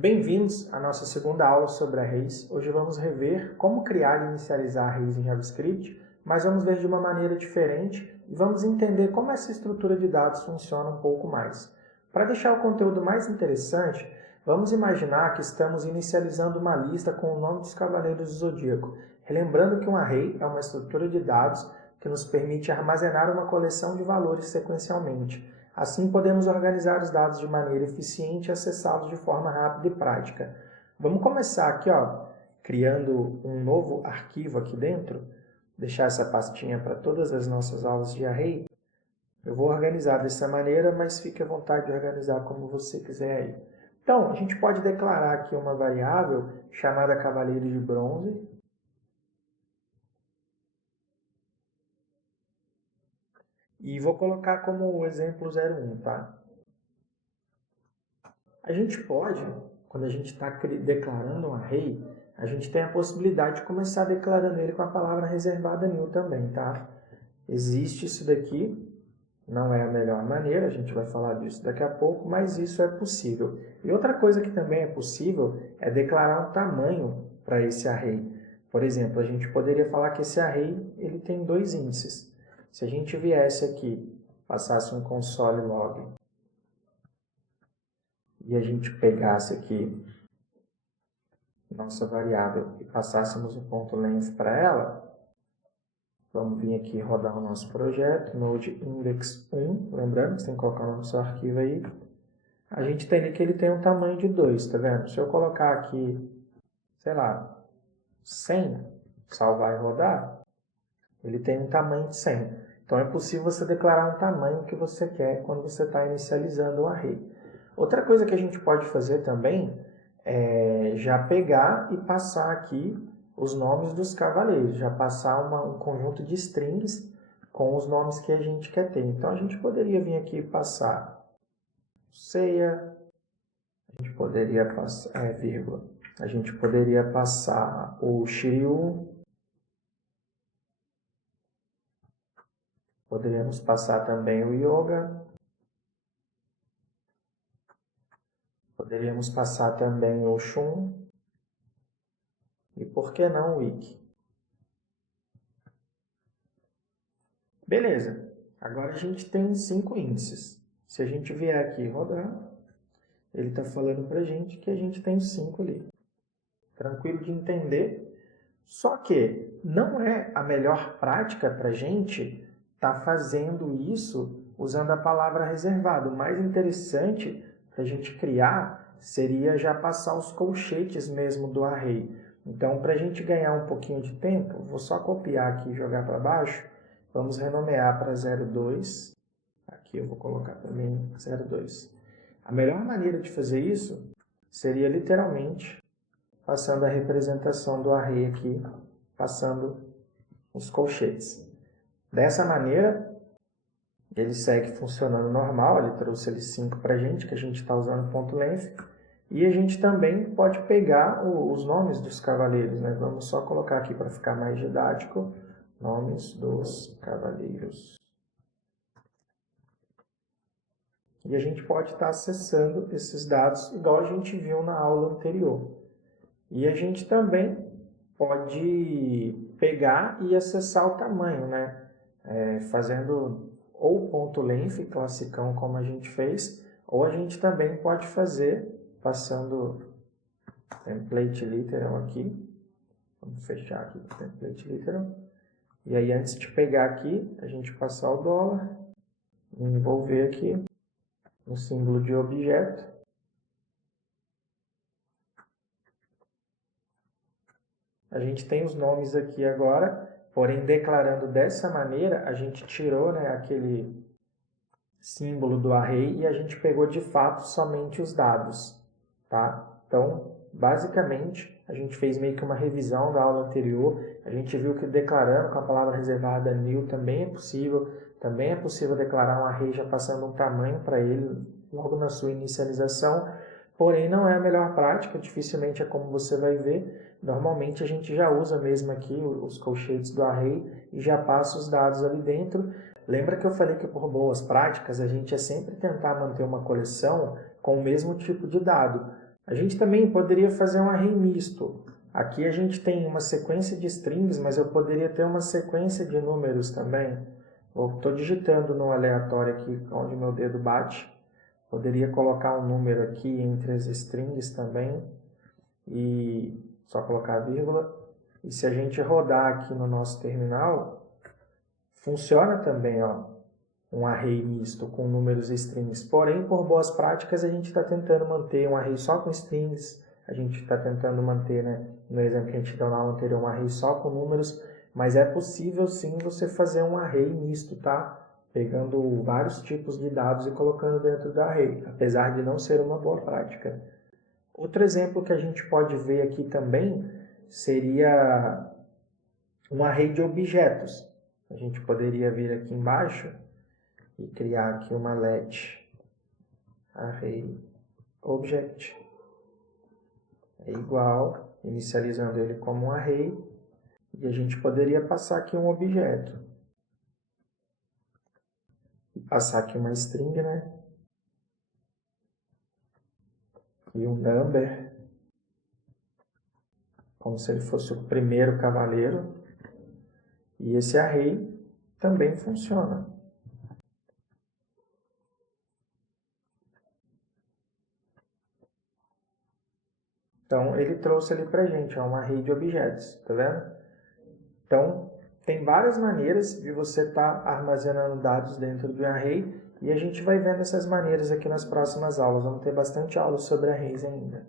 Bem-vindos à nossa segunda aula sobre arrays. Hoje vamos rever como criar e inicializar arrays em JavaScript, mas vamos ver de uma maneira diferente e vamos entender como essa estrutura de dados funciona um pouco mais. Para deixar o conteúdo mais interessante, vamos imaginar que estamos inicializando uma lista com o nome dos Cavaleiros do Zodíaco, relembrando que um array é uma estrutura de dados que nos permite armazenar uma coleção de valores sequencialmente. Assim, podemos organizar os dados de maneira eficiente e acessá-los de forma rápida e prática. Vamos começar aqui, criando um novo arquivo aqui dentro, deixar essa pastinha para todas as nossas aulas de array. Eu vou organizar dessa maneira, mas fique à vontade de organizar como você quiser aí. Então, a gente pode declarar aqui uma variável chamada Cavaleiro de Bronze. E vou colocar como exemplo 01, tá? A gente pode, quando a gente está declarando um array, a gente tem a possibilidade de começar declarando ele com a palavra reservada new também, tá? Existe isso daqui, não é a melhor maneira, a gente vai falar disso daqui a pouco, mas isso é possível. E outra coisa que também é possível é declarar um tamanho para esse array. Por exemplo, a gente poderia falar que esse array ele tem 2 índices. Se a gente viesse aqui, passasse um console log e a gente pegasse aqui nossa variável e passássemos um ponto length para ela, vamos vir aqui rodar o nosso projeto, node index 1, lembrando que você tem que colocar o nome do seu arquivo aí, a gente tem ali que ele tem um tamanho de 2, tá vendo? Se eu colocar aqui, sei lá, 100, salvar e rodar, ele tem um tamanho de 100. Então, é possível você declarar um tamanho que você quer quando você está inicializando o array. Outra coisa que a gente pode fazer também é já pegar e passar aqui os nomes dos cavaleiros, já passar um conjunto de strings com os nomes que a gente quer ter. Então, a gente poderia vir aqui e passar Seiya, a gente poderia passar, vírgula, a gente poderia passar o Shiryu, poderíamos passar também o Yoga. Poderíamos passar também o Shun. E por que não o Ikki? Beleza. Agora a gente tem 5 índices. Se a gente vier aqui e rodar, ele está falando para a gente que a gente tem 5 ali. Tranquilo de entender. Só que não é a melhor prática para a gente estar fazendo isso usando a palavra reservado. O mais interessante para a gente criar seria já passar os colchetes mesmo do array. Então, para a gente ganhar um pouquinho de tempo, vou só copiar aqui e jogar para baixo. Vamos renomear para 02. Aqui eu vou colocar também 02. A melhor maneira de fazer isso seria literalmente passando a representação do array aqui, passando os colchetes. Dessa maneira, ele segue funcionando normal, ele trouxe ali 5 para a gente, que a gente está usando ponto length, e a gente também pode pegar os nomes dos cavaleiros, né? Vamos só colocar aqui para ficar mais didático, nomes dos cavaleiros. E a gente pode estar acessando esses dados, igual a gente viu na aula anterior. E a gente também pode pegar e acessar o tamanho, né? Fazendo ou ponto length, classicão como a gente fez, ou a gente também pode fazer passando template literal aqui. Vamos fechar aqui o template literal. E aí antes de pegar aqui, a gente passar o dólar, envolver aqui no símbolo de objeto. A gente tem os nomes aqui agora, porém declarando dessa maneira, a gente tirou, né, aquele símbolo do array e a gente pegou de fato somente os dados, tá? Então, basicamente, a gente fez meio que uma revisão da aula anterior, a gente viu que declarando com a palavra reservada new também é possível declarar um array já passando um tamanho para ele logo na sua inicialização, porém não é a melhor prática, dificilmente é como você vai ver. Normalmente a gente já usa mesmo aqui os colchetes do array e já passa os dados ali dentro. Lembra que eu falei que por boas práticas a gente é sempre tentar manter uma coleção com o mesmo tipo de dado. A gente também poderia fazer um array misto. Aqui a gente tem uma sequência de strings, mas eu poderia ter uma sequência de números também. Estou digitando no aleatório aqui, onde meu dedo bate. Poderia colocar um número aqui entre as strings também. E só colocar a vírgula. E se a gente rodar aqui no nosso terminal, funciona também, ó, um array misto com números e strings. Porém, por boas práticas, a gente está tentando manter um array só com strings. A gente está tentando manter, né, no exemplo que a gente deu na aula anterior, um array só com números. Mas é possível sim você fazer um array misto, tá? Pegando vários tipos de dados e colocando dentro do array, apesar de não ser uma boa prática. Outro exemplo que a gente pode ver aqui também seria um array de objetos. A gente poderia vir aqui embaixo e criar aqui uma let array object é igual, inicializando ele como um array, e a gente poderia passar aqui um objeto. E passar aqui uma string, né? E um number, como se ele fosse o primeiro cavaleiro. E esse array também funciona. Então, ele trouxe ali pra gente, um array de objetos, tá vendo? Então, tem várias maneiras de você estar armazenando dados dentro do array, e a gente vai vendo essas maneiras aqui nas próximas aulas. Vamos ter bastante aula sobre arrays ainda.